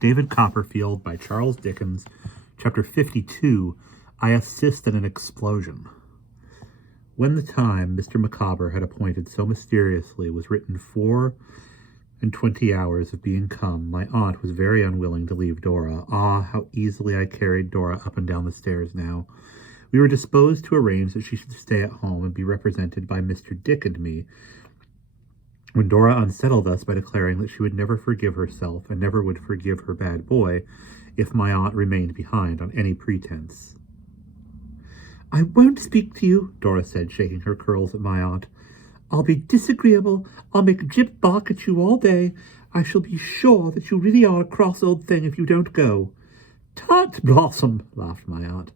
David Copperfield by Charles Dickens, Chapter 52, I Assist in an Explosion. When the time Mr. Micawber had appointed so mysteriously was written 24 hours of being come, my aunt was very unwilling to leave Dora. Ah, how easily I carried Dora up and down the stairs now. We were disposed to arrange that she should stay at home and be represented by Mr. Dick and me, when Dora unsettled us by declaring that she would never forgive herself and never would forgive her bad boy if my aunt remained behind on any pretense. "I won't speak to you," Dora said, shaking her curls at my aunt. "I'll be disagreeable. I'll make Jip bark at you all day. I shall be sure that you really are a cross old thing if you don't go." "Tut, Blossom," laughed my aunt.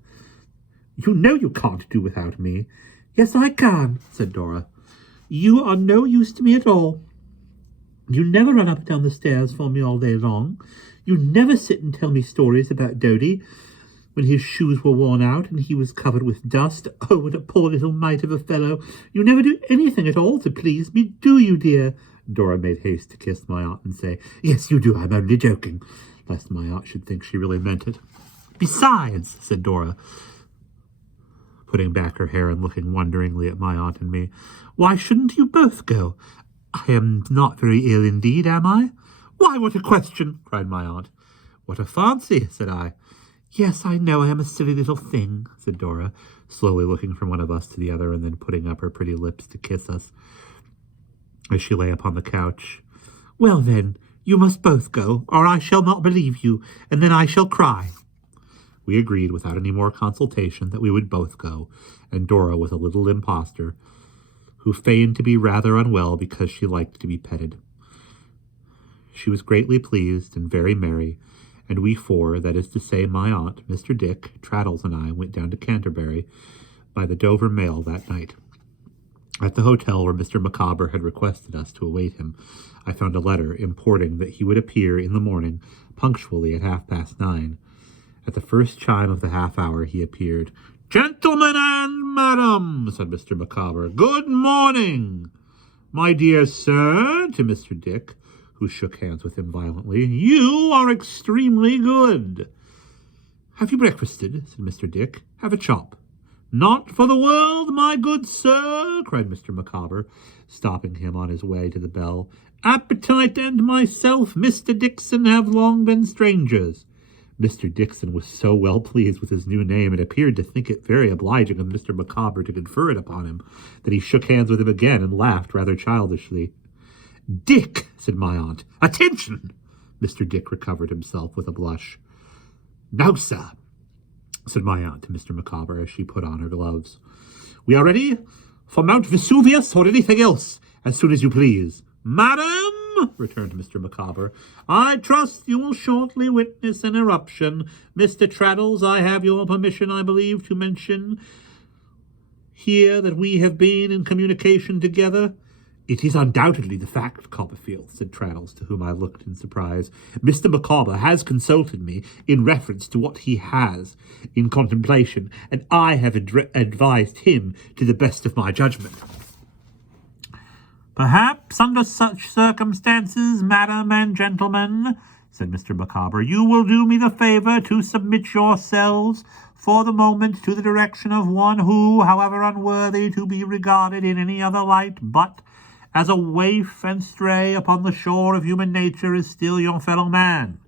"You know you can't do without me." "Yes, I can," said Dora. "You are no use to me at all. You never run up and down the stairs for me all day long. You never sit and tell me stories about Dodie when his shoes were worn out and he was covered with dust. Oh, what a poor little mite of a fellow. You never do anything at all to please me, do you, dear?" Dora made haste to kiss my aunt and say, "Yes, you do, I'm only joking," lest my aunt should think she really meant it. "Besides," said Dora, putting back her hair and looking wonderingly at my aunt and me, "why shouldn't you both go? I am not very ill indeed, am I?" "Why, what a question!" cried my aunt. "What a fancy!" said I. "Yes, I know I am a silly little thing," said Dora, slowly looking from one of us to the other and then putting up her pretty lips to kiss us as she lay upon the couch. "Well, then, you must both go, or I shall not believe you, and then I shall cry." We agreed without any more consultation that we would both go, and Dora was a little impostor who feigned to be rather unwell because she liked to be petted. She was greatly pleased and very merry, and we four, that is to say my aunt, Mr. Dick, Traddles, and I, went down to Canterbury by the Dover mail that night. At the hotel where Mr. Micawber had requested us to await him, I found a letter importing that he would appear in the morning punctually at 9:30. At the first chime of the half-hour he appeared. "Gentlemen and madam," said Mr. Micawber, "good morning. My dear sir," to Mr. Dick, who shook hands with him violently, "you are extremely good." "Have you breakfasted?" said Mr. Dick. "Have a chop." "Not for the world, my good sir," cried Mr. Micawber, stopping him on his way to the bell. "Appetite and myself, Mr. Dickson, have long been strangers." Mr. Dickson was so well pleased with his new name and appeared to think it very obliging of Mr. Micawber to confer it upon him that he shook hands with him again and laughed rather childishly. "Dick," said my aunt. "Attention!" Mr. Dick recovered himself with a blush. "Now, sir," said my aunt to Mr. Micawber as she put on her gloves, "we are ready for Mount Vesuvius or anything else, as soon as you please." "Madam," returned Mr. Micawber, "I trust you will shortly witness an eruption. Mr. Traddles, I have your permission, I believe, to mention here that we have been in communication together." "It is undoubtedly the fact, Copperfield," said Traddles, to whom I looked in surprise. "Mr. Micawber has consulted me in reference to what he has in contemplation, and I have advised him to the best of my judgment." "Perhaps under such circumstances, madam and gentlemen," said Mr. Micawber, "you will do me the favor to submit yourselves for the moment to the direction of one who, however unworthy to be regarded in any other light but as a waif and stray upon the shore of human nature, is still your fellow man."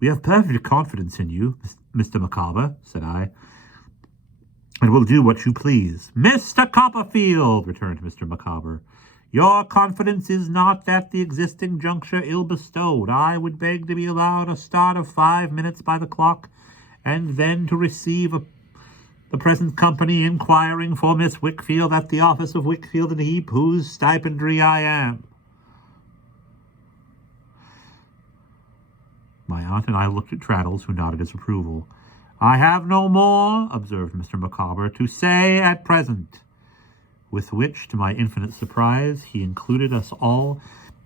"We have perfect confidence in you, Mr. Micawber," said I, "and will do what you please." "Mr. Copperfield," returned Mr. Micawber, "your confidence is not at the existing juncture ill bestowed. I would beg to be allowed a start of 5 minutes by the clock, and then to receive the present company inquiring for Miss Wickfield at the office of Wickfield and Heap, whose stipendary I am." My aunt and I looked at Traddles, who nodded his approval. "I have no more," observed Mr. Micawber, "to say at present," with which, to my infinite surprise, he included us all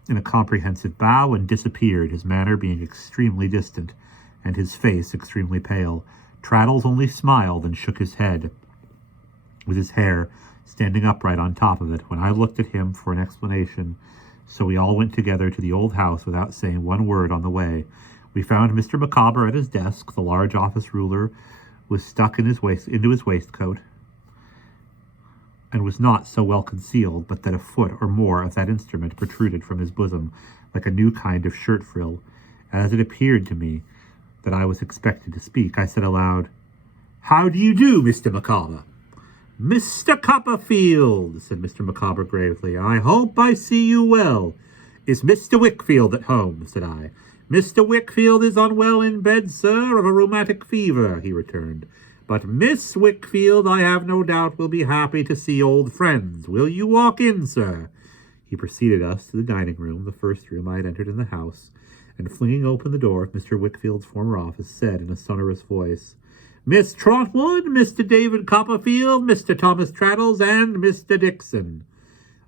in a comprehensive bow and disappeared, his manner being extremely distant, and his face extremely pale. Traddles only smiled and shook his head, with his hair standing upright on top of it. When I looked at him for an explanation, So we all went together to the old house without saying one word on the way. We found Mr. Micawber at his desk. The large office ruler was stuck into his waistcoat, and was not so well concealed but that a foot or more of that instrument protruded from his bosom like a new kind of shirt frill. As it appeared to me that I was expected to speak, I said aloud, "How do you do, Mr. Micawber?" "Mr. Copperfield," said Mr. Micawber gravely, "I hope I see you well." "Is Mr. Wickfield at home?" said I. "Mr. Wickfield is unwell in bed, sir, of a rheumatic fever," he returned. "But Miss Wickfield, I have no doubt, will be happy to see old friends. Will you walk in, sir?" He preceded us to the dining room, the first room I had entered in the house, and flinging open the door of Mr. Wickfield's former office, said in a sonorous voice, "Miss Trotwood, Mr. David Copperfield, Mr. Thomas Traddles, and Mr. Dickson."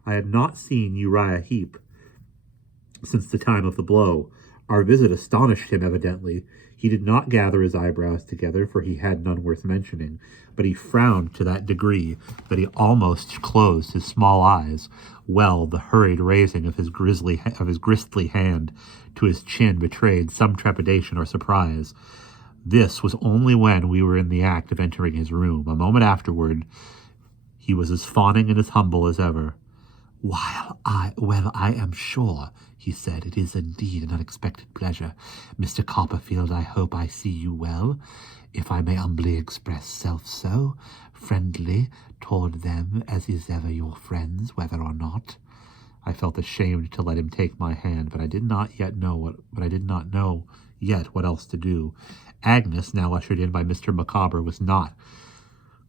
I had not seen Uriah Heep since the time of the blow. Our visit astonished him evidently. He did not gather his eyebrows together, for he had none worth mentioning, but he frowned to that degree that he almost closed his small eyes. Well, the hurried raising of his gristly hand to his chin betrayed some trepidation or surprise. This was only when we were in the act of entering his room. A moment afterward, he was as fawning and as humble as ever. "Well, I am sure," he said, "it is indeed an unexpected pleasure. Mr. Copperfield, I hope I see you well, if I may humbly express self so, friendly toward them as is ever your friends, whether or not." I felt ashamed to let him take my hand, but I did not know yet what else to do. Agnes, now ushered in by Mr. Micawber, was not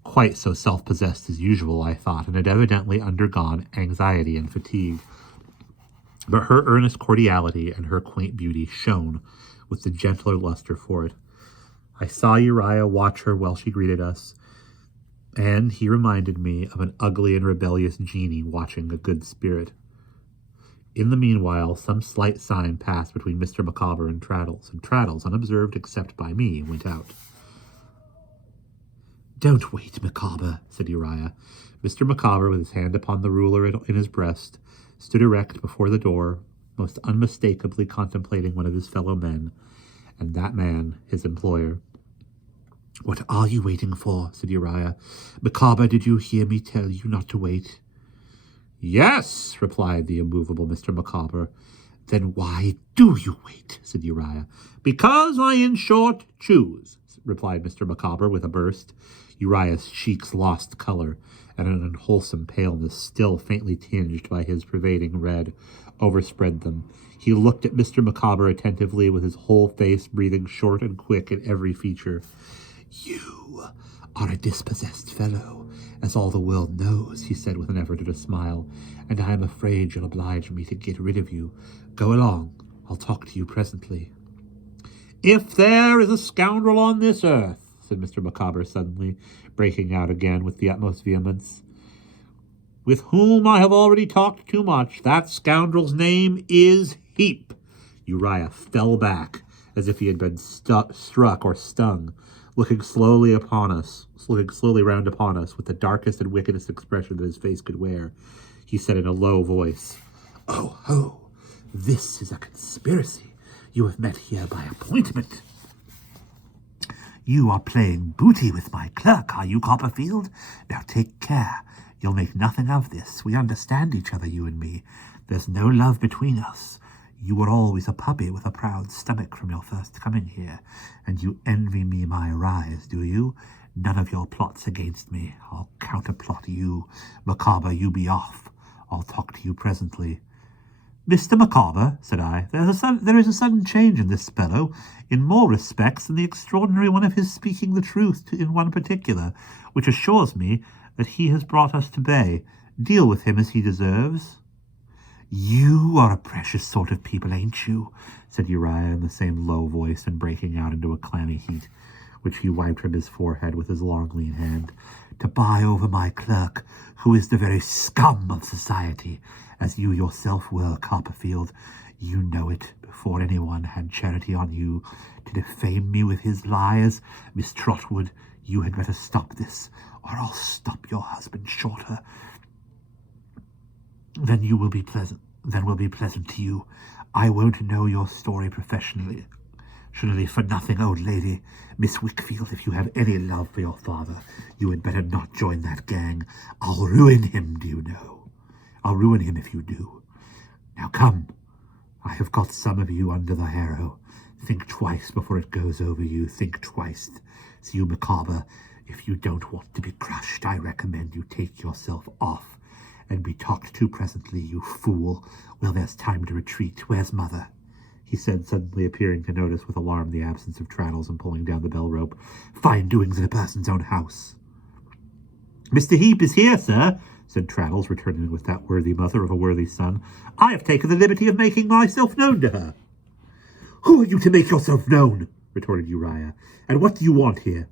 quite so self-possessed as usual, I thought, and had evidently undergone anxiety and fatigue. But her earnest cordiality and her quaint beauty shone with the gentler luster for it. I saw Uriah watch her while she greeted us, and he reminded me of an ugly and rebellious genie watching a good spirit. In the meanwhile, some slight sign passed between Mr. Micawber and Traddles, unobserved except by me, went out. "Don't wait, Micawber," said Uriah. Mr. Micawber, with his hand upon the ruler in his breast, stood erect before the door, most unmistakably contemplating one of his fellow men, and that man his employer. "What are you waiting for?" said Uriah. "Micawber, did you hear me tell you not to wait?" "Yes," replied the immovable Mr. Micawber. "Then why do you wait?" said Uriah. "Because I, in short, choose," replied Mr. Micawber with a burst. Uriah's cheeks lost color, and an unwholesome paleness, still faintly tinged by his pervading red, overspread them. He looked at Mr. Micawber attentively, with his whole face breathing short and quick in every feature. "You are a dispossessed fellow, as all the world knows," he said with an effort at a smile, "and I am afraid you'll oblige me to get rid of you. Go along. I'll talk to you presently." "If there is a scoundrel on this earth," said Mr. Micawber suddenly, breaking out again with the utmost vehemence, "with whom I have already talked too much, that scoundrel's name is Heep." Uriah fell back as if he had been struck or stung, looking slowly round upon us with the darkest and wickedest expression that his face could wear. He said in a low voice, "Oh ho, this is a conspiracy. You have met here by appointment. You are playing booty with my clerk, are you, Copperfield? Now take care. You'll make nothing of this. We understand each other, you and me. There's no love between us. You were always a puppy with a proud stomach from your first coming here, and you envy me my rise, do you? None of your plots against me. I'll counterplot you. Micawber, you be off. I'll talk to you presently." "Mr. Micawber," said I, there is a sudden change in this fellow, in more respects than the extraordinary one of his speaking the truth in one particular, which assures me that he has brought us to bay. Deal with him as he deserves." "You are a precious sort of people, ain't you?" said Uriah in the same low voice, and breaking out into a clammy heat, which he wiped from his forehead with his long lean hand, "to buy over my clerk, who is the very scum of society, as you yourself were, Copperfield. You know it, before anyone had charity on you, to defame me with his lies. Miss Trotwood, you had better stop this, or I'll stop your husband shorter than you will be pleasant. than will be pleasant to you. I won't know your story professionally. Surely for nothing, old lady. Miss Wickfield, if you have any love for your father, you had better not join that gang. I'll ruin him, do you know? I'll ruin him if you do. Now come. I have got some of you under the harrow. Think twice before it goes over you. Think twice. So you, Micawber, if you don't want to be crushed, I recommend you take yourself off and be talked to presently, you fool. Well, there's time to retreat. Where's Mother? He said, suddenly appearing to notice with alarm the absence of Traddles and pulling down the bell rope. Fine doings in a person's own house. Mr. Heap is here, sir, said Traddles, returning with that worthy mother of a worthy son. I have taken the liberty of making myself known to her. Who are you to make yourself known? Retorted Uriah. And what do you want here?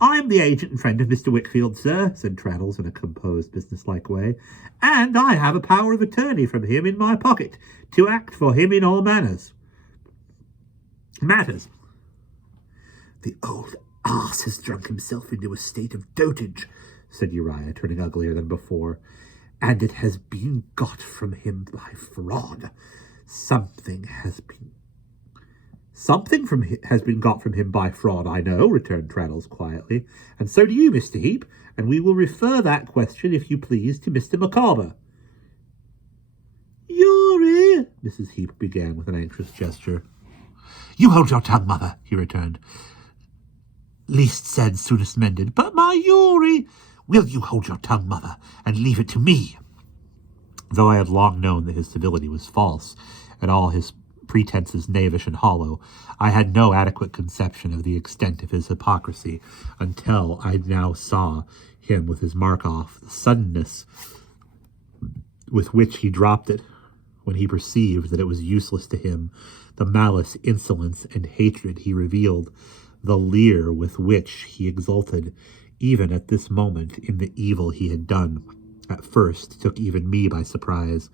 I am the agent and friend of Mr. Wickfield, sir, said Traddles in a composed, businesslike way, and I have a power of attorney from him in my pocket to act for him in all matters. The old arse has drunk himself into a state of dotage, said Uriah, turning uglier than before, and it has been got from him by fraud. Something has been got from him by fraud, I know, returned Traddles quietly, and so do you, Mr. Heap, and we will refer that question, if you please, to Mr. Micawber. Uri, Mrs. Heap began with an anxious gesture. You hold your tongue, Mother, he returned. Least said, soonest mended. But my Uri, will you hold your tongue, Mother, and leave it to me? Though I had long known that his civility was false, and all his pretenses knavish and hollow, I had no adequate conception of the extent of his hypocrisy until I now saw him with his mark off, the suddenness with which he dropped it, when he perceived that it was useless to him, the malice, insolence, and hatred he revealed, the leer with which he exulted, even at this moment, in the evil he had done, at first took even me by surprise.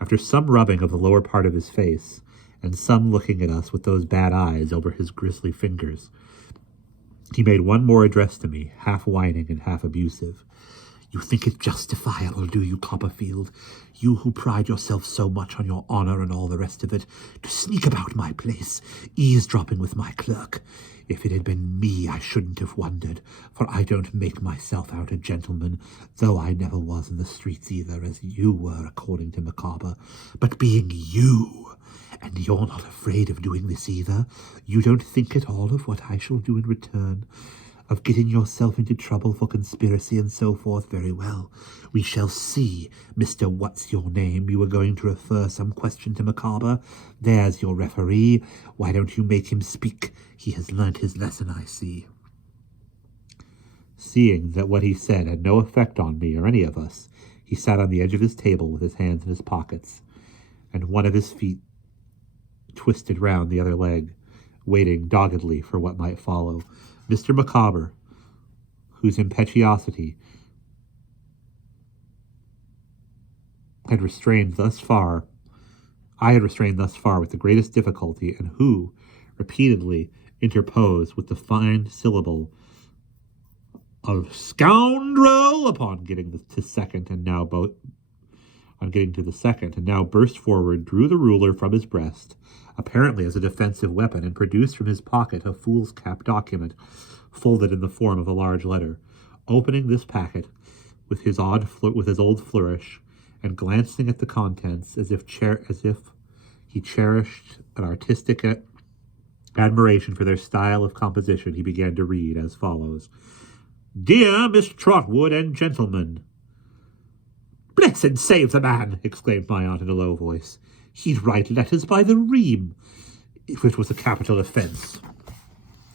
After some rubbing of the lower part of his face, and some looking at us with those bad eyes over his grisly fingers, he made one more address to me, half whining and half abusive. You think it justifiable, do you, Copperfield? You who pride yourself so much on your honour and all the rest of it, to sneak about my place, eavesdropping with my clerk. If it had been me, I shouldn't have wondered, for I don't make myself out a gentleman, though I never was in the streets either, as you were, according to Micawber. But being you, and you're not afraid of doing this either, you don't think at all of what I shall do in return, of getting yourself into trouble for conspiracy and so forth. Very well. We shall see, Mr. What's-your-name. You were going to refer some question to Micawber. There's your referee. Why don't you make him speak? He has learnt his lesson, I see. Seeing that what he said had no effect on me or any of us, he sat on the edge of his table with his hands in his pockets, and one of his feet twisted round the other leg, waiting doggedly for what might follow. Mr. Micawber, whose impetuosity I had restrained thus far with the greatest difficulty, and who repeatedly interposed with the fine syllable of scoundrel upon getting to the second, and now burst forward, drew the ruler from his breast, apparently as a defensive weapon, and produced from his pocket a fool's cap document, folded in the form of a large letter. Opening this packet with his old flourish, and glancing at the contents as if he cherished an artistic admiration for their style of composition, he began to read as follows. Dear Miss Trotwood and gentlemen. Bless and save the man, exclaimed my aunt in a low voice. He'd write letters by the ream, if it was a capital offence.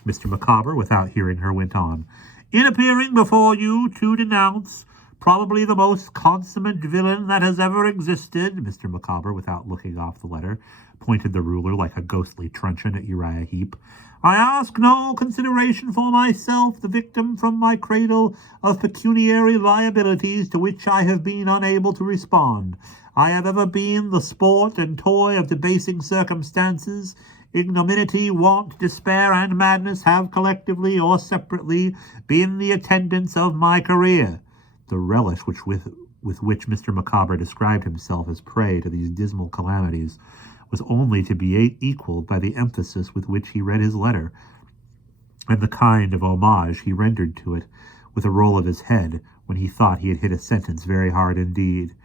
Mr. Micawber, without hearing her, went on. In appearing before you to denounce probably the most consummate villain that has ever existed, Mr. Micawber, without looking off the letter, pointed the ruler like a ghostly truncheon at Uriah Heep. I ask no consideration for myself, the victim from my cradle of pecuniary liabilities to which I have been unable to respond. I have ever been the sport and toy of debasing circumstances. Ignominy, want, despair, and madness have collectively or separately been the attendants of my career. The relish with with which Mr. Micawber described himself as prey to these dismal calamities was only to be equaled by the emphasis with which he read his letter, and the kind of homage he rendered to it, with a roll of his head, when he thought he had hit a sentence very hard indeed.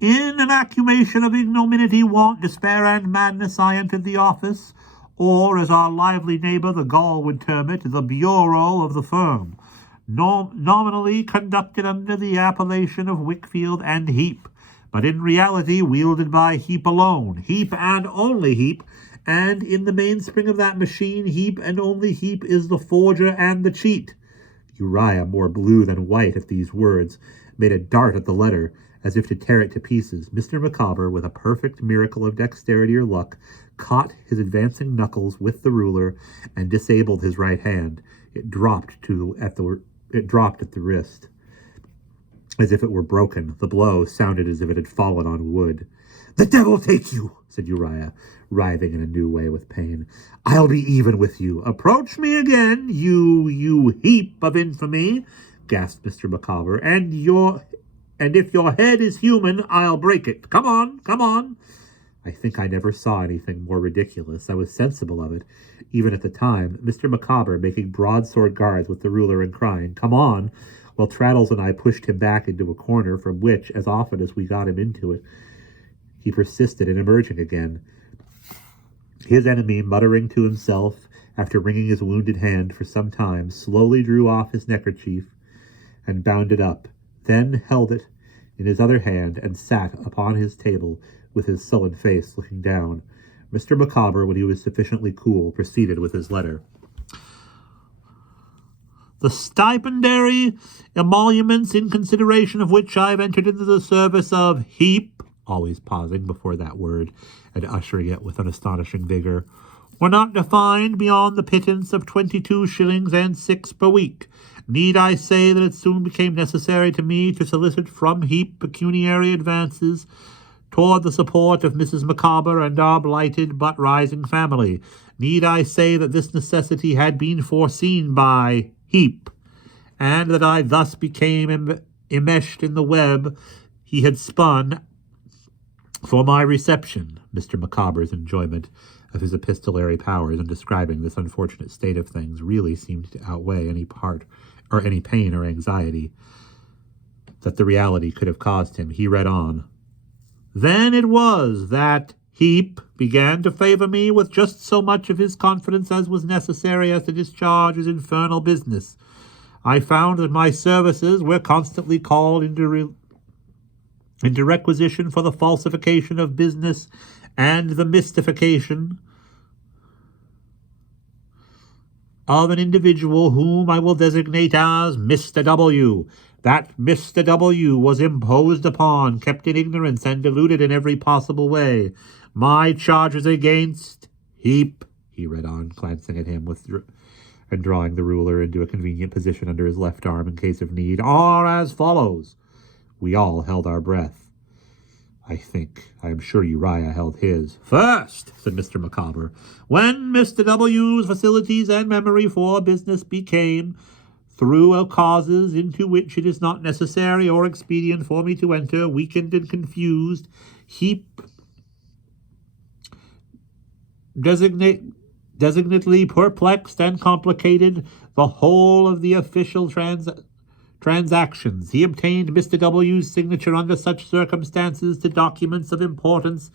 In an accumulation of ignominy, want, despair, and madness, I entered the office, or, as our lively neighbor the Gaul would term it, the bureau of the firm, nominally conducted under the appellation of Wickfield and Heap, but in reality wielded by Heap alone, Heap and only Heap, and in the mainspring of that machine, Heap and only Heap is the forger and the cheat. Uriah, more blue than white at these words, made a dart at the letter, as if to tear it to pieces. Mr. Micawber, with a perfect miracle of dexterity or luck, caught his advancing knuckles with the ruler and disabled his right hand. It dropped at the wrist, as if it were broken. The blow sounded as if it had fallen on wood. "The devil take you," said Uriah, writhing in a new way with pain. "I'll be even with you. Approach me again, you heap of infamy," gasped Mr. Micawber, and if your head is human, I'll break it. Come on, come on." I think I never saw anything more ridiculous. I was sensible of it, even at the time. Mr. Micawber making broadsword guards with the ruler and crying, "Come on," while Traddles and I pushed him back into a corner from which, as often as we got him into it, he persisted in emerging again. His enemy, muttering to himself, after wringing his wounded hand for some time, slowly drew off his neckerchief and bound it up, then held it in his other hand and sat upon his table with his sullen face looking down. Mr. Micawber, when he was sufficiently cool, proceeded with his letter. "The stipendary emoluments in consideration of which I have entered into the service of Heap," always pausing before that word and ushering it with an astonishing vigor, "were not defined beyond the pittance of 22 shillings and 6 per week. Need I say that it soon became necessary to me to solicit from Heap pecuniary advances toward the support of Mrs. Micawber and our blighted but rising family? Need I say that this necessity had been foreseen by Heap, and that I thus became enmeshed in the web he had spun for my reception?" Mr. Micawber's enjoyment of his epistolary powers in describing this unfortunate state of things really seemed to outweigh any pain or anxiety that the reality could have caused him. He read on. "Then it was that Heap began to favor me with just so much of his confidence as was necessary as to discharge his infernal business. I found that my services were constantly called into requisition for the falsification of business and the mystification of an individual whom I will designate as Mr. W. That Mr. W. was imposed upon, kept in ignorance, and deluded in every possible way. My charges against Heap," he read on, glancing at him and drawing the ruler into a convenient position under his left arm in case of need, "are as follows." We all held our breath. I am sure Uriah held his. "First," said Mr. Micawber, "when Mr. W.'s facilities and memory for business became, through causes into which it is not necessary or expedient for me to enter, weakened and confused, Heap designately perplexed and complicated the whole of the official transactions. He obtained Mr. W.'s signature under such circumstances to documents of importance,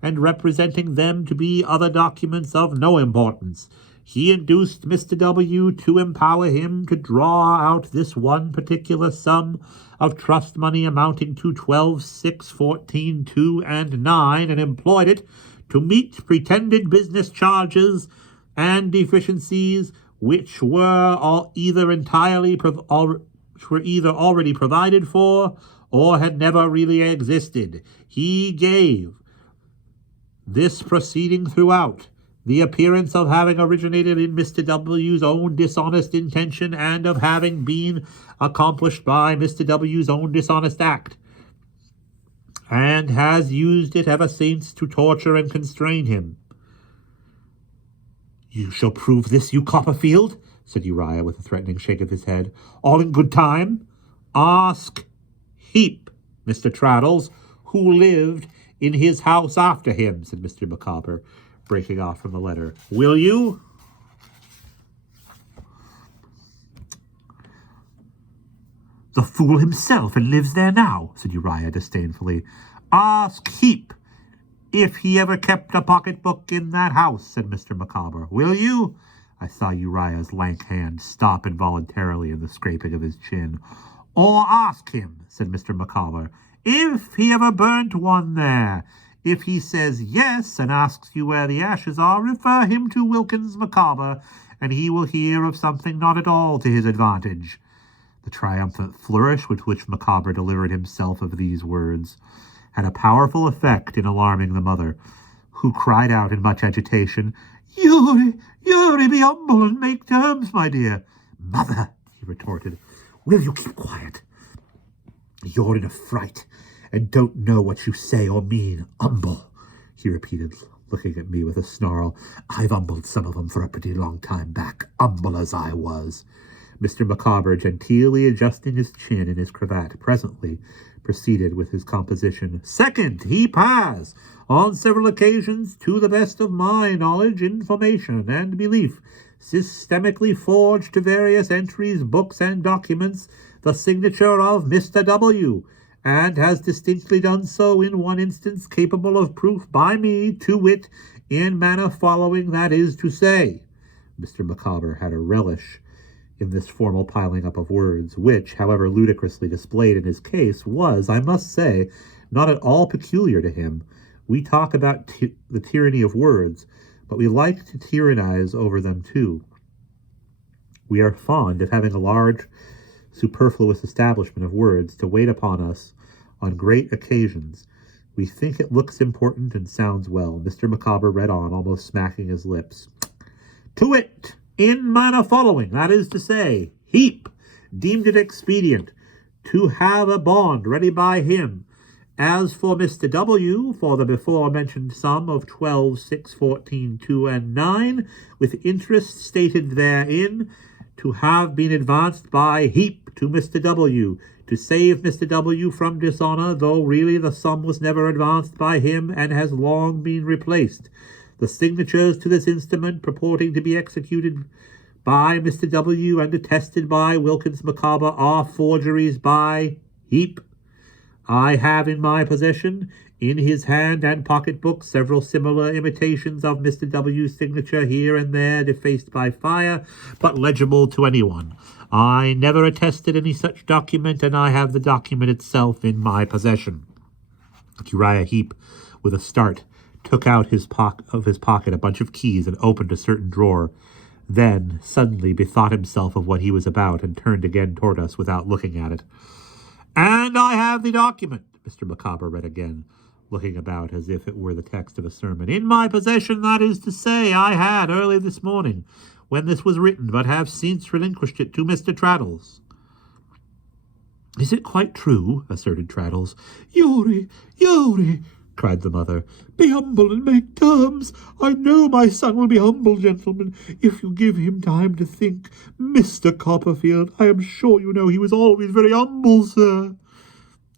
and representing them to be other documents of no importance. He induced Mr. W. to empower him to draw out this one particular sum of trust money amounting to 12, 6, 14, 2, and 9, and employed it to meet pretended business charges and deficiencies which were either already provided for or had never really existed. He gave this proceeding throughout the appearance of having originated in Mr. W.'s own dishonest intention and of having been accomplished by Mr. W.'s own dishonest act, and has used it ever since to torture and constrain him. "You shall prove this, you Copperfield," said Uriah with a threatening shake of his head. "All in good time. Ask Heap." Mr. Traddles, who lived in his house after him, said Mr. Micawber, breaking off from the letter. Will you? The fool himself, and lives there now, said Uriah disdainfully. Ask Heap if he ever kept a pocketbook in that house, said Mr. Micawber. Will you? I saw Uriah's lank hand stop involuntarily in the scraping of his chin. Or ask him, said Mr. Micawber, if he ever burnt one there. If he says yes and asks you where the ashes are, refer him to Wilkins Micawber, and he will hear of something not at all to his advantage. The triumphant flourish with which Micawber delivered himself of these words had a powerful effect in alarming the mother, who cried out in much agitation, Uri, be humble and make terms, my dear. Mother, he retorted, will you keep quiet? You're in a fright, and don't know what you say or mean. Humble, he repeated, looking at me with a snarl. I've humbled some of 'em for a pretty long time back, humble as I was. Mr. Micawber, genteelly adjusting his chin in his cravat, presently proceeded with his composition. Second, Heap has, on several occasions, to the best of my knowledge, information, and belief, systemically forged to various entries, books, and documents the signature of Mr. W., and has distinctly done so in one instance capable of proof by me, to wit, in manner following, that is to say. Mr. Micawber had a relish in this formal piling up of words, which, however ludicrously displayed in his case, was, I must say, not at all peculiar to him. We talk about the tyranny of words, but we like to tyrannize over them too. We are fond of having a large, superfluous establishment of words to wait upon us on great occasions. We think it looks important and sounds well. Mr. Micawber read on, almost smacking his lips. To wit, in manner following, that is to say, Heap deemed it expedient to have a bond ready by him. As for Mr. W., for the before-mentioned sum of 12, 6, 14, 2, and 9, with interest stated therein, to have been advanced by Heap to Mr. W., to save Mr. W. from dishonor, though really the sum was never advanced by him and has long been replaced. The signatures to this instrument, purporting to be executed by Mr. W. and attested by Wilkins Micawber, are forgeries by Heap. I have in my possession, in his hand and pocketbook, several similar imitations of Mr. W.'s signature here and there, defaced by fire, but legible to anyone. I never attested any such document, and I have the document itself in my possession. Uriah Heap, with a start, took out of his pocket a bunch of keys and opened a certain drawer. Then, suddenly bethought himself of what he was about, and turned again toward us without looking at it. And I have the document, Mr. Micawber read again, looking about as if it were the text of a sermon. In my possession, that is to say, I had early this morning, when this was written, but have since relinquished it to Mr. Traddles. Is it quite true? Asserted Traddles. Uri, cried the mother. Be humble and make terms. I know my son will be humble, gentlemen, if you give him time to think. Mr. Copperfield, I am sure you know he was always very humble, sir.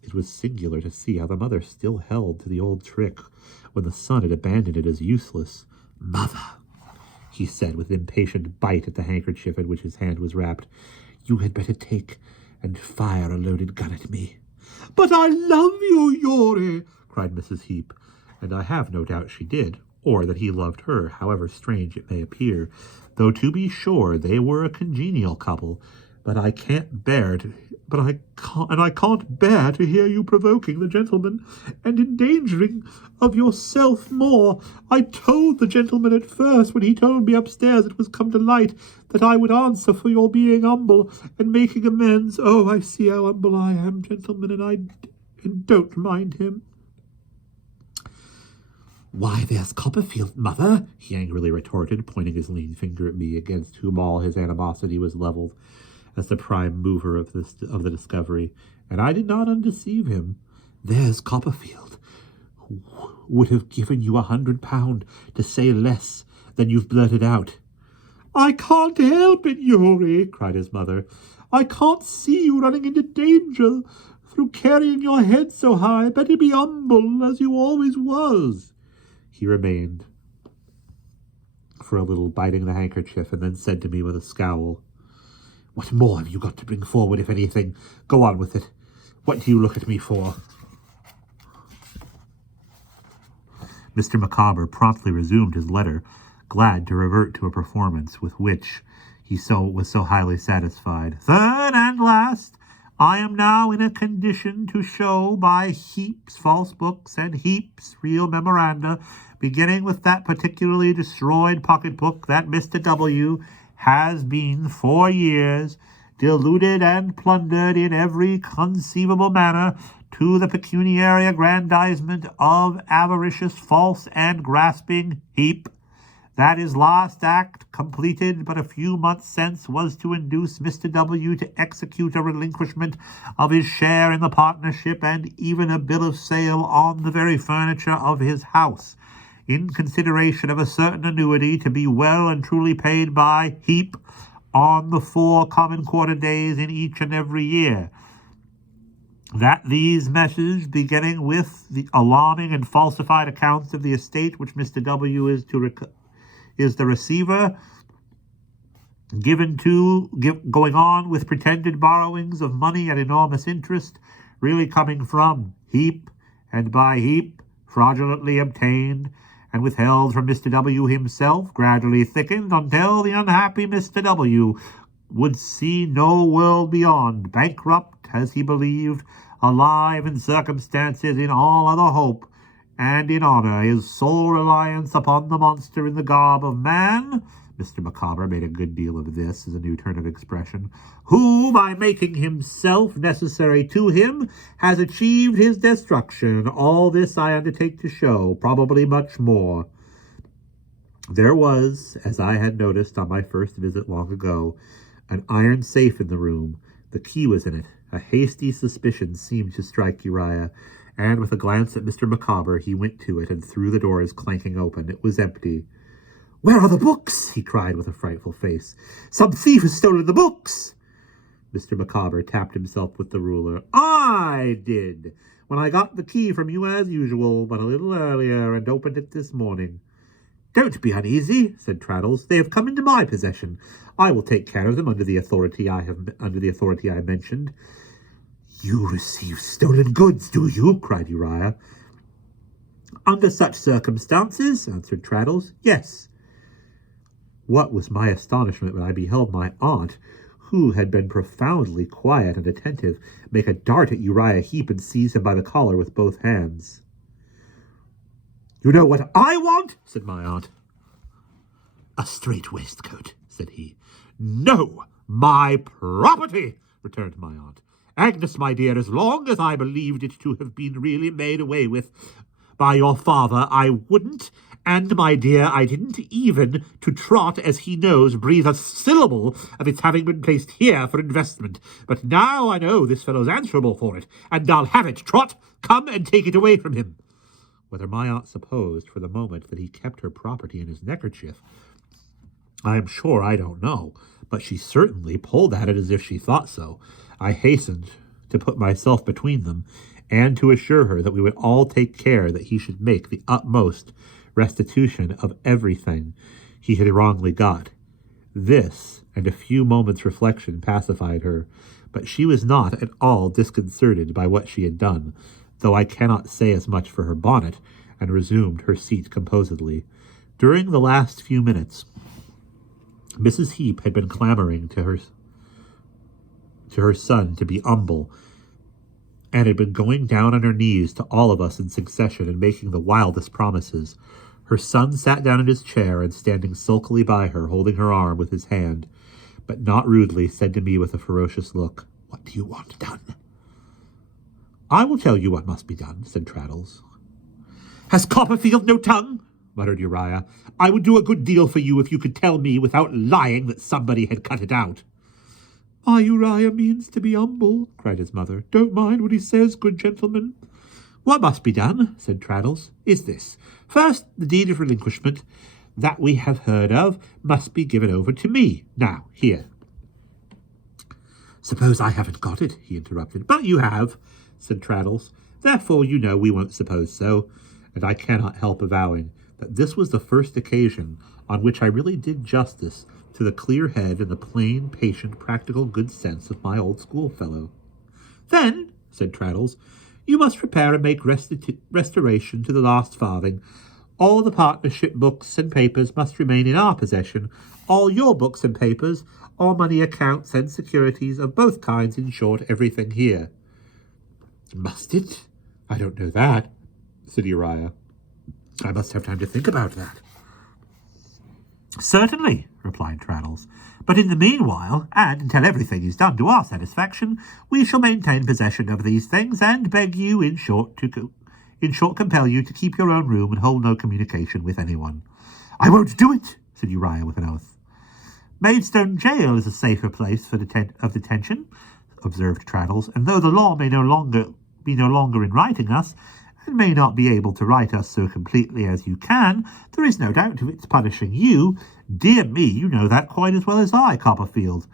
It was singular to see how the mother still held to the old trick when the son had abandoned it as useless. Mother, he said with an impatient bite at the handkerchief in which his hand was wrapped, you had better take and fire a loaded gun at me. But I love you, Uri, cried Mrs. Heap, and I have no doubt she did, or that he loved her, however strange it may appear, though to be sure they were a congenial couple. But I can't bear to hear you provoking the gentleman and endangering of yourself more. I told the gentleman at first, when he told me upstairs it was come to light, that I would answer for your being humble and making amends. Oh, I see how humble I am, gentlemen, and don't mind him. Why, there's Copperfield, mother, he angrily retorted, pointing his lean finger at me, against whom all his animosity was levelled, as the prime mover of the discovery, and I did not undeceive him. There's Copperfield, who would have given you £100 to say less than you've blurted out. I can't help it, Uri, cried his mother. I can't see you running into danger through carrying your head so high. Better be humble, as you always was. He remained for a little, biting the handkerchief, and then said to me with a scowl, What more have you got to bring forward, if anything? Go on with it. What do you look at me for? Mr. Micawber promptly resumed his letter, glad to revert to a performance with which he was so highly satisfied. Third and last, I am now in a condition to show by heaps false books and heaps real memoranda, beginning with that particularly destroyed pocketbook, that Mr. W. has been 4 years deluded and plundered in every conceivable manner to the pecuniary aggrandizement of avaricious, false, and grasping heap. That his last act, completed but a few months since, was to induce Mr. W. to execute a relinquishment of his share in the partnership and even a bill of sale on the very furniture of his house, in consideration of a certain annuity to be well and truly paid by heap on the 4 common quarter days in each and every year. That these measures, beginning with the alarming and falsified accounts of the estate which Mr. W. is the receiver, going on with pretended borrowings of money at enormous interest, really coming from heap, and by heap fraudulently obtained and withheld from Mr. W. himself, gradually thickened until the unhappy Mr. W. would see no world beyond, bankrupt, as he believed, alive in circumstances, in all other hope, and in honor, his sole reliance upon the monster in the garb of man. Mr. Micawber made a good deal of this as a new turn of expression, who, by making himself necessary to him, has achieved his destruction. All this I undertake to show, probably much more. There was, as I had noticed on my first visit long ago, an iron safe in the room. The key was in it. A hasty suspicion seemed to strike Uriah, and with a glance at Mr. Micawber, he went to it and threw the doors clanking open. It was empty. "Where are the books?" he cried with a frightful face. "Some thief has stolen the books." Mr. Micawber tapped himself with the ruler. "I did, when I got the key from you as usual, but a little earlier, and opened it this morning." "Don't be uneasy," said Traddles. "They have come into my possession. I will take care of them under the authority I mentioned." "You receive stolen goods, do you?" cried Uriah. "Under such circumstances," answered Traddles, "yes." What was my astonishment when I beheld my aunt, who had been profoundly quiet and attentive, make a dart at Uriah Heep and seize him by the collar with both hands. "You know what I want?" said my aunt. "A straight waistcoat," said he. "No, my property," returned my aunt. "Agnes, my dear, as long as I believed it to have been really made away with by your father, I wouldn't, and, my dear, I didn't even, to Trot, as he knows, breathe a syllable of its having been placed here for investment. But now I know this fellow's answerable for it, and I'll have it. Trot, come and take it away from him." Whether my aunt supposed for the moment that he kept her property in his neckerchief, I am sure I don't know, but she certainly pulled at it as if she thought so. I hastened to put myself between them, and to assure her that we would all take care that he should make the utmost restitution of everything he had wrongly got. This, and a few moments' reflection, pacified her, but she was not at all disconcerted by what she had done, though I cannot say as much for her bonnet, and resumed her seat composedly. During the last few minutes, Mrs. Heep had been clamoring to her son to be humble, and had been going down on her knees to all of us in succession and making the wildest promises. Her son sat down in his chair, and standing sulkily by her, holding her arm with his hand, but not rudely, said to me with a ferocious look, "What do you want done?" "I will tell you what must be done," said Traddles. "Has Copperfield no tongue?" muttered Uriah. "I would do a good deal for you if you could tell me without lying that somebody had cut it out." "My Uriah means to be humble," cried his mother. "Don't mind what he says, good gentleman." "What must be done," said Traddles, "is this. First, the deed of relinquishment that we have heard of must be given over to me. Now, here." "Suppose I haven't got it," he interrupted. "But you have," said Traddles. "Therefore, you know, we won't suppose so." And I cannot help avowing that this was the first occasion on which I really did justice to the clear head and the plain, patient, practical good sense of my old schoolfellow. "Then," said Traddles, "you must prepare and make restoration to the last farthing. All the partnership books and papers must remain in our possession, all your books and papers, all money accounts and securities of both kinds, in short, everything here." "Must it? I don't know that," said Uriah. "I must have time to think about that." "Certainly," replied Traddles. "But in the meanwhile, and until everything is done to our satisfaction, we shall maintain possession of these things, and beg you, in short, compel you to keep your own room and hold no communication with anyone." "I won't do it," said Uriah with an oath. "Maidstone jail is a safer place for detention," observed Traddles, "and though the law may be no longer in writing us, and may not be able to write us so completely as you can, there is no doubt of its punishing you. Dear me, you know that quite as well as I, Copperfield.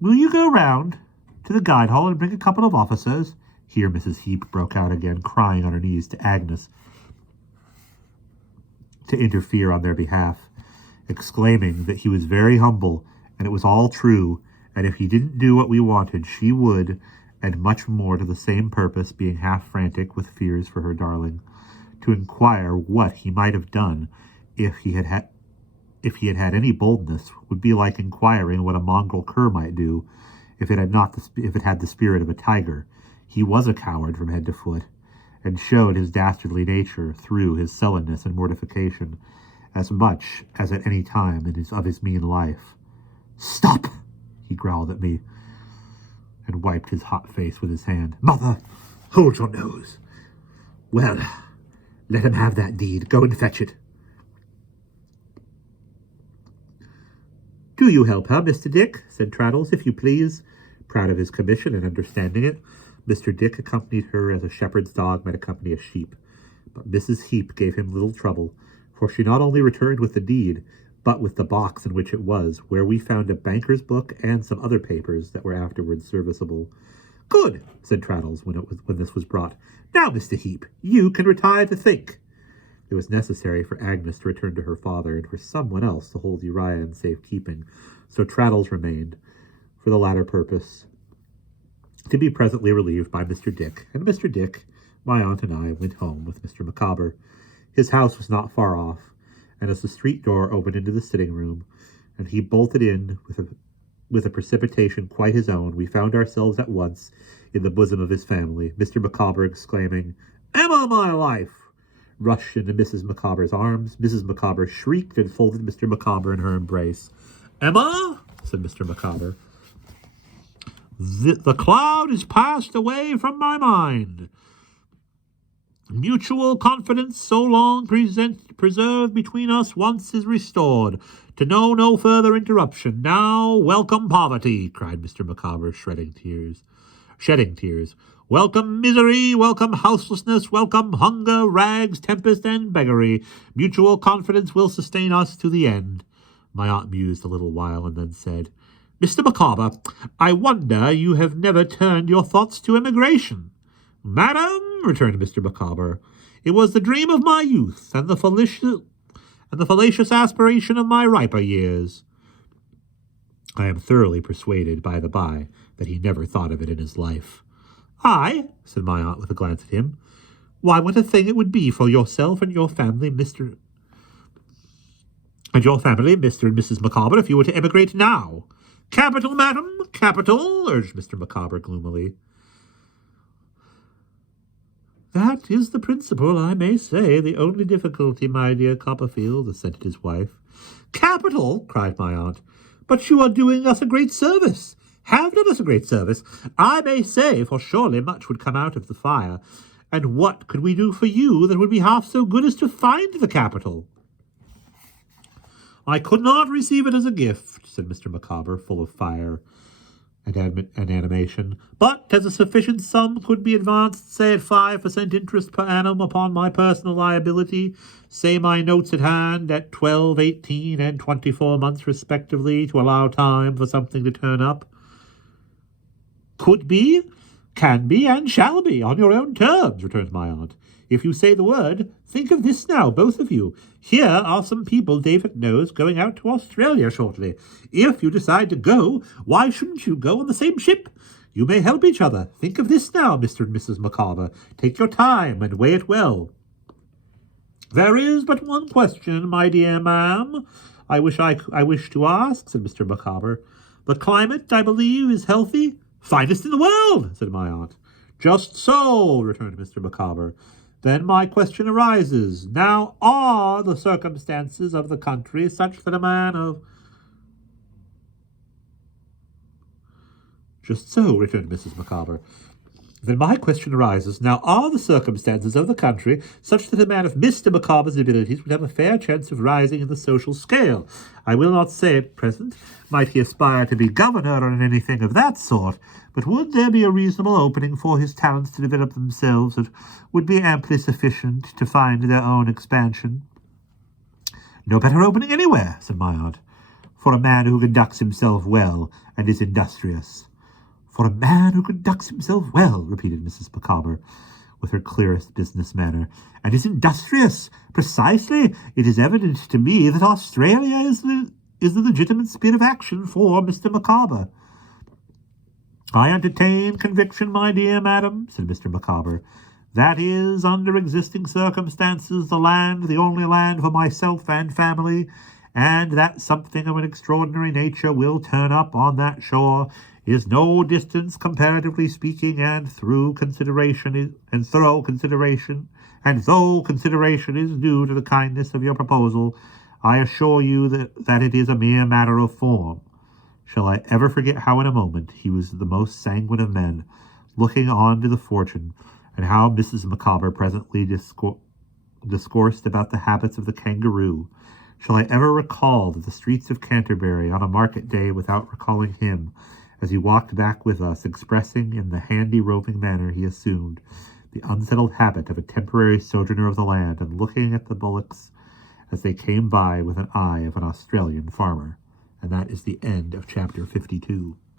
Will you go round to the guide hall and bring a couple of officers?" Here Mrs. Heep broke out again, crying on her knees to Agnes to interfere on their behalf, exclaiming that he was very humble, and it was all true, and if he didn't do what we wanted, she would, and much more to the same purpose, being half frantic with fears for her darling, to inquire what he might have done if he had had any boldness, would be like inquiring what a mongrel cur might do if it had the spirit of a tiger. He was a coward from head to foot, and showed his dastardly nature through his sullenness and mortification as much as at any time of his mean life. "Stop!" he growled at me, and wiped his hot face with his hand. "Mother, hold your nose. Well, let him have that deed. Go and fetch it." "Do you help her, Mr. Dick?" said Traddles, "if you please." Proud of his commission and understanding it, Mr. Dick accompanied her as a shepherd's dog might accompany a sheep. But Mrs. Heep gave him little trouble, for she not only returned with the deed, but with the box in which it was, where we found a banker's book and some other papers that were afterwards serviceable. "Good," said Traddles when this was brought. "Now, Mr. Heep, you can retire to think." It was necessary for Agnes to return to her father, and for someone else to hold Uriah in safe keeping, so Traddles remained, for the latter purpose, to be presently relieved by Mr. Dick, and Mr. Dick, my aunt, and I went home with Mr. Micawber. His house was not far off, and as the street door opened into the sitting-room, and he bolted in with a precipitation quite his own, we found ourselves at once in the bosom of his family. Mr. Micawber, exclaiming, "Emma, my life!" rushed into Mrs. Micawber's arms. Mrs. Micawber shrieked and folded Mr. Micawber in her embrace. "Emma," said Mr. Micawber, the cloud is passed away from my mind. Mutual confidence so long preserved between us once is restored, to know no further interruption. Now welcome poverty," cried Mr. Micawber, shedding tears. "Welcome misery, welcome houselessness, welcome hunger, rags, tempest, and beggary. Mutual confidence will sustain us to the end." My aunt mused a little while, and then said, "Mr. Micawber, I wonder you have never turned your thoughts to emigration." "Madam," returned Mr. Micawber, "it was the dream of my youth, and the fallacious aspiration of my riper years." I am thoroughly persuaded, by the by, that he never thought of it in his life. "Aye," said my aunt with a glance at him. "Why, what a thing it would be for yourself and your family, Mr. and Mrs. Micawber, if you were to emigrate now." "Capital, madam, capital," urged Mr. Micawber gloomily. "That is the principle, I may say. The only difficulty, my dear Copperfield," assented his wife. "Capital!" cried my aunt. "But you are doing us a great service. Have done us a great service, I may say, for surely much would come out of the fire. And what could we do for you that would be half so good as to find the capital?" "I could not receive it as a gift," said Mr. Micawber, full of fire and animation, "but as a sufficient sum could be advanced, say at 5% interest per annum upon my personal liability, say my notes at hand at 12, 18, and 24 months respectively, to allow time for something to turn up." "Could be? Can be and shall be, on your own terms, returned my aunt. If you say the word, think of this now, both of you. Here are some people David knows going out to Australia shortly. If you decide to go, why shouldn't you go on the same ship? You may help each other. Think of this now, Mr. and Mrs. Micawber. Take your time and weigh it well. There is but one question, my dear ma'am, I wish to ask, said Mr. Micawber. The climate, I believe, is healthy? Finest in the world, said my aunt. Just so, returned Mr. Micawber. Then my question arises. Now, are the circumstances of the country such that a man of... Just so, returned Mrs. Micawber. Then my question arises. Now, are the circumstances of the country such that a man of Mr. Micawber's abilities would have a fair chance of rising in the social scale? I will not say at present, might he aspire to be governor or anything of that sort, but would there be a reasonable opening for his talents to develop themselves that would be amply sufficient to find their own expansion? No better opening anywhere, said my aunt, for a man who conducts himself well and is industrious. For a man who conducts himself well, repeated Mrs. Micawber, with her clearest business manner, and is industrious. Precisely. It is evident to me that Australia is the legitimate sphere of action for Mr. Micawber. I entertain conviction, my dear madam, said Mr. Micawber, that is, under existing circumstances, the only land for myself and family, and that something of an extraordinary nature will turn up on that shore is no distance, comparatively speaking, and though consideration is due to the kindness of your proposal, I assure you that it is a mere matter of form. Shall I ever forget how in a moment he was the most sanguine of men, looking on to the fortune, and how Mrs. Micawber presently discoursed about the habits of the kangaroo? Shall I ever recall the streets of Canterbury on a market day without recalling him, as he walked back with us, expressing in the handy roving manner he assumed the unsettled habit of a temporary sojourner of the land, and looking at the bullocks as they came by with an eye of an Australian farmer? And that is the end of chapter 52.